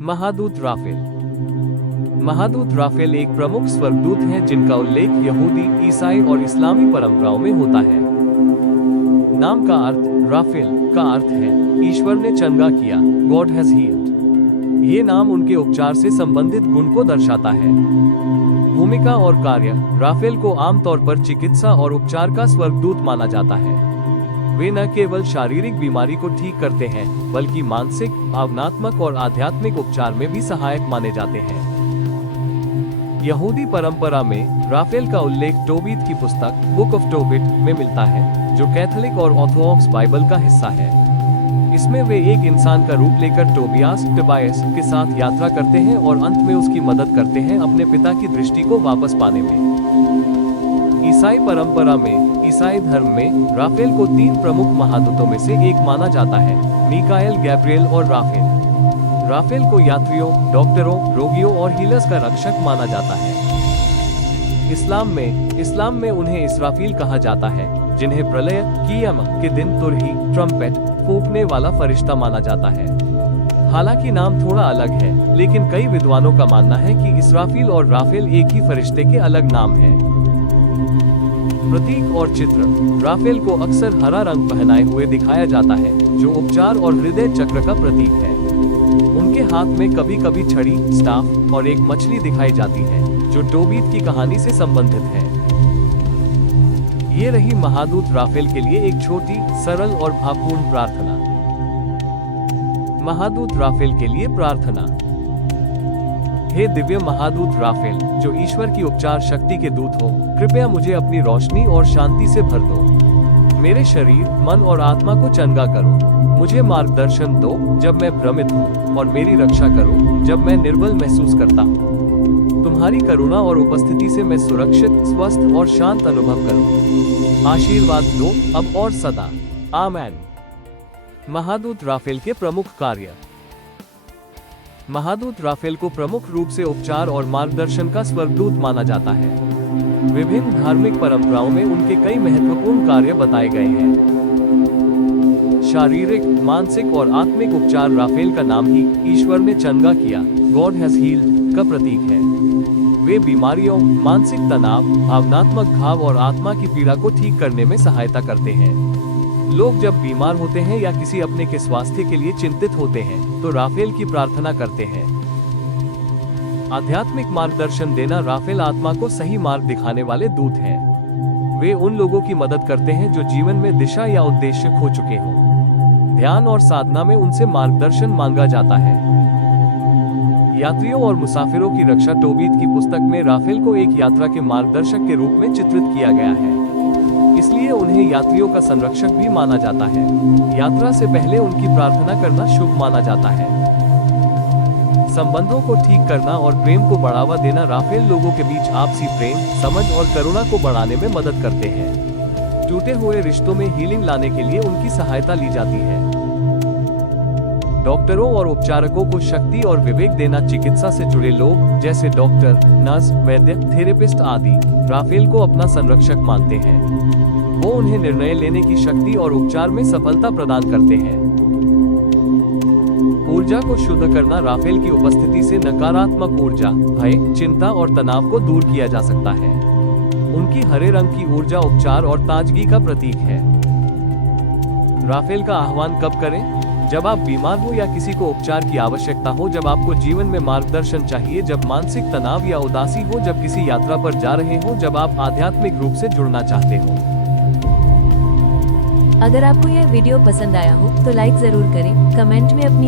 महादूत Rafale. महादूत Rafale एक प्रमुख स्वर्गदूत हैं जिनका उल्लेख यहूदी, ईसाई और इस्लामी परंपराओं में होता है। नाम का अर्थ राफेल का अर्थ है ईश्वर ने चंगा किया, गॉड हैज हील्ड। ये नाम उनके उपचार से संबंधित गुण को दर्शाता है। भूमिका और कार्य। राफेल को आमतौर पर चिकित्सा और उपचार का स्वर्गदूत माना जाता है। वे न केवल शारीरिक बीमारी को ठीक करते हैं, बल्कि मानसिक, भावनात्मक और आध्यात्मिक उपचार में भी सहायक माने जाते हैं। यहूदी परंपरा में राफेल का उल्लेख टोबीत की पुस्तक बुक ऑफ टोबिट में मिलता है, जो कैथोलिक और ऑर्थोडॉक्स बाइबल का हिस्सा है। इसमें वे एक इंसान का रूप लेकर टोबियास के साथ यात्रा करते हैं और अंत में उसकी मदद करते हैं अपने पिता की दृष्टि को वापस पाने में। ईसाई परंपरा में, ईसाई धर्म में राफेल को 3 प्रमुख महादूतों में से एक माना जाता है, मिकाएल, गैब्रिएल और राफेल। राफेल को यात्रियों, डॉक्टरों, रोगियों और हीलर्स का रक्षक माना जाता है। इस्लाम में उन्हें इसराफील कहा जाता है, जिन्हें प्रलय क़यामत के दिन तुरही, ट्रम्पेट फूंकने वाला फरिश्ता माना जाता है। हालांकि नाम थोड़ा अलग है, लेकिन कई विद्वानों का मानना है कि इसराफील और राफेल एक ही फरिश्ते के अलग नाम हैं। प्रतीक और चित्र। राफेल को अक्सर हरा रंग पहनाए हुए दिखाया जाता है, जो उपचार और हृदय चक्र का प्रतीक है। उनके हाथ में कभी कभी छड़ी, स्टाफ और एक मछली दिखाई जाती है, जो टोबीत की कहानी से संबंधित है। ये रही महादूत राफेल के लिए एक छोटी, सरल और भावपूर्ण प्रार्थना। महादूत राफेल के लिए प्रार्थना। हे दिव्य महादूत राफेल, जो ईश्वर की उपचार शक्ति के दूत हो, कृपया मुझे अपनी रोशनी और शांति से भर दो। मेरे शरीर, मन और आत्मा को चंगा करो। मुझे मार्गदर्शन दो जब मैं भ्रमित हूँ, और मेरी रक्षा करो जब मैं निर्बल महसूस करता हूँ। तुम्हारी करुणा और उपस्थिति से मैं सुरक्षित, स्वस्थ और शांत अनुभव करूँ। आशीर्वाद दो अब और सदा। आमीन। महादूत राफेल के प्रमुख कार्य। महादूत राफेल को प्रमुख रूप से उपचार और मार्गदर्शन का स्वर्गदूत माना जाता है। विभिन्न धार्मिक परंपराओं में उनके कई महत्वपूर्ण कार्य बताए गए हैं। शारीरिक, मानसिक और आत्मिक उपचार। राफेल का नाम ही ईश्वर ने चंगा किया, गॉड हैज हील्ड का प्रतीक है। वे बीमारियों, मानसिक तनाव, भावनात्मक घाव और आत्मा की पीड़ा को ठीक करने में सहायता करते हैं। लोग जब बीमार होते हैं या किसी अपने के स्वास्थ्य के लिए चिंतित होते हैं, तो राफेल की प्रार्थना करते हैं। आध्यात्मिक मार्गदर्शन देना। राफेल आत्मा को सही मार्ग दिखाने वाले दूत हैं। वे उन लोगों की मदद करते हैं जो जीवन में दिशा या उद्देश्य खो चुके हों। ध्यान और साधना में उनसे मार्गदर्शन मांगा जाता है। यात्रियों और मुसाफिरों की रक्षा। टोबीत की पुस्तक में राफेल को एक यात्रा के मार्गदर्शक के रूप में चित्रित किया गया है, इसलिए उन्हें यात्रियों का संरक्षक भी माना जाता है। यात्रा से पहले उनकी प्रार्थना करना शुभ माना जाता है। संबंधों को ठीक करना और प्रेम को बढ़ावा देना। राफेल लोगों के बीच आपसी प्रेम, समझ और करुणा को बढ़ाने में मदद करते हैं। टूटे हुए रिश्तों में हीलिंग लाने के लिए उनकी सहायता ली जाती है। डॉक्टरों और उपचारकों को शक्ति और विवेक देना। चिकित्सा से जुड़े लोग जैसे डॉक्टर, नर्स, वैद्य, थेरेपिस्ट आदि राफेल को अपना संरक्षक मानते हैं। वो उन्हें निर्णय लेने की शक्ति और उपचार में सफलता प्रदान करते हैं। ऊर्जा को शुद्ध करना। राफेल की उपस्थिति से नकारात्मक ऊर्जा, भय, चिंता और तनाव को दूर किया जा सकता है। उनकी हरे रंग की ऊर्जा उपचार और ताजगी का प्रतीक है। राफेल का आह्वान कब करें? जब आप बीमार हो या किसी को उपचार की आवश्यकता हो, जब आपको जीवन में मार्गदर्शन चाहिए, जब मानसिक तनाव या उदासी हो, जब किसी यात्रा पर जा रहे हो, जब आप आध्यात्मिक रूप से जुड़ना चाहते हो। अगर आपको यह वीडियो पसंद आया हो तो लाइक जरूर करें, कमेंट में अपनी